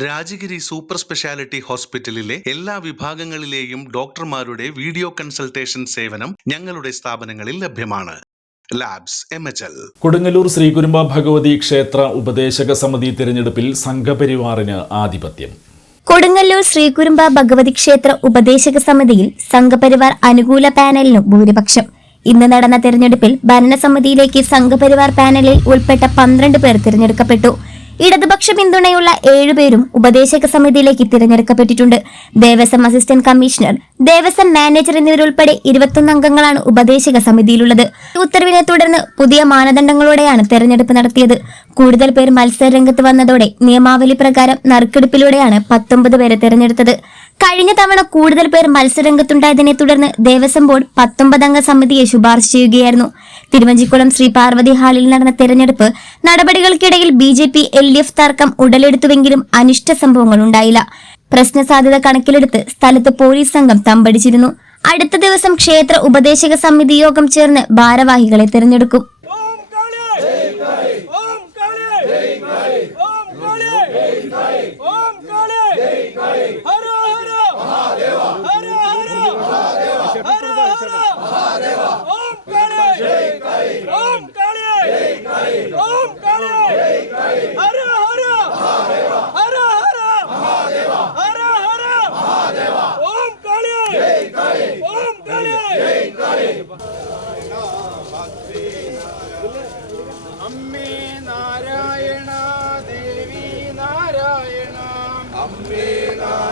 Rajagiri super speciality ഹോസ്പിറ്റലിലെ എല്ലാ വിഭാഗങ്ങളിലെയും ഡോക്ടർമാരുടെ വീഡിയോ കൺസൾട്ടേഷൻ സേവനം ഞങ്ങളുടെ സ്ഥാപനങ്ങളിൽ ലഭ്യമാണ്. Labs M H L Kodungallur Sreekurumba Bhagavathi ക്ഷേത്ര ഉപദേശക സമിതി തിരഞ്ഞെടുപ്പിൽ സംഘപരിവാറിന് ആധിപത്യം. കൊടുങ്ങല്ലൂർ ശ്രീകുരുമ്പ ഭഗവതി ക്ഷേത്ര ഉപദേശക സമിതിയിൽ സംഘപരിവാർ അനുകൂല പാനലിനു ഭൂരിപക്ഷം. ഇന്ന് നടന്ന തെരഞ്ഞെടുപ്പിൽ ഭരണസമിതിയിലേക്ക് സംഘപരിവാർ പാനലിൽ ഉൾപ്പെട്ട പന്ത്രണ്ട് പേർ തിരഞ്ഞെടുക്കപ്പെട്ടു. ഇടതുപക്ഷ പിന്തുണയുള്ള ഏഴുപേരും ഉപദേശക സമിതിയിലേക്ക് തിരഞ്ഞെടുക്കപ്പെട്ടിട്ടുണ്ട്. Devaswom assistant commissioner Devaswom manager എന്നിവരുൾപ്പെടെ ഇരുപത്തൊന്ന് അംഗങ്ങളാണ് ഉപദേശക സമിതിയിലുള്ളത് ഉത്തരവിനെ തുടർന്ന് പുതിയ മാനദണ്ഡങ്ങളോടെയാണ് തെരഞ്ഞെടുപ്പ് നടത്തിയത്. കൂടുതൽ പേർ മത്സര രംഗത്ത് വന്നതോടെ നിയമാവലി പ്രകാരം നറുക്കെടുപ്പിലൂടെയാണ് പത്തൊമ്പത് പേരെ തെരഞ്ഞെടുത്തത്. കഴിഞ്ഞ തവണ കൂടുതൽ പേർ മത്സരരംഗത്തുണ്ടായതിനെ തുടർന്ന് ദേവസ്വം ബോർഡ് പത്തൊമ്പതംഗ സമിതിയെ ശുപാർശ ചെയ്യുകയായിരുന്നു. തിരുവഞ്ചിക്കുളം ശ്രീ പാർവതി ഹാളിൽ നടന്ന തെരഞ്ഞെടുപ്പ് നടപടികൾക്കിടയിൽ B J P L D F തർക്കം ഉടലെടുത്തുവെങ്കിലും അനിഷ്ട സംഭവങ്ങൾ ഉണ്ടായില്ല. പ്രശ്ന സാധ്യത കണക്കിലെടുത്ത് സ്ഥലത്ത് പോലീസ് സംഘം തമ്പടിച്ചിരുന്നു. അടുത്ത ദിവസം ക്ഷേത്ര ഉപദേശക സമിതി യോഗം ചേർന്ന് ഭാരവാഹികളെ തിരഞ്ഞെടുക്കും. ഓം കാളി ഓം കാളി ഓം കാളി ഓം കാളി ഹര ഹര മഹാദേവ ഹര ഹര ഹര ഹര ഓം കാളി. ഓം കാളി ഓം കാളി ഹര ഹര ഹര ഹര ഹര ഹര ഓം കാളി ഓം കാളി അമ്മേ നാരായണ ദേവി നാരായണ അമ്മേ നാരായണ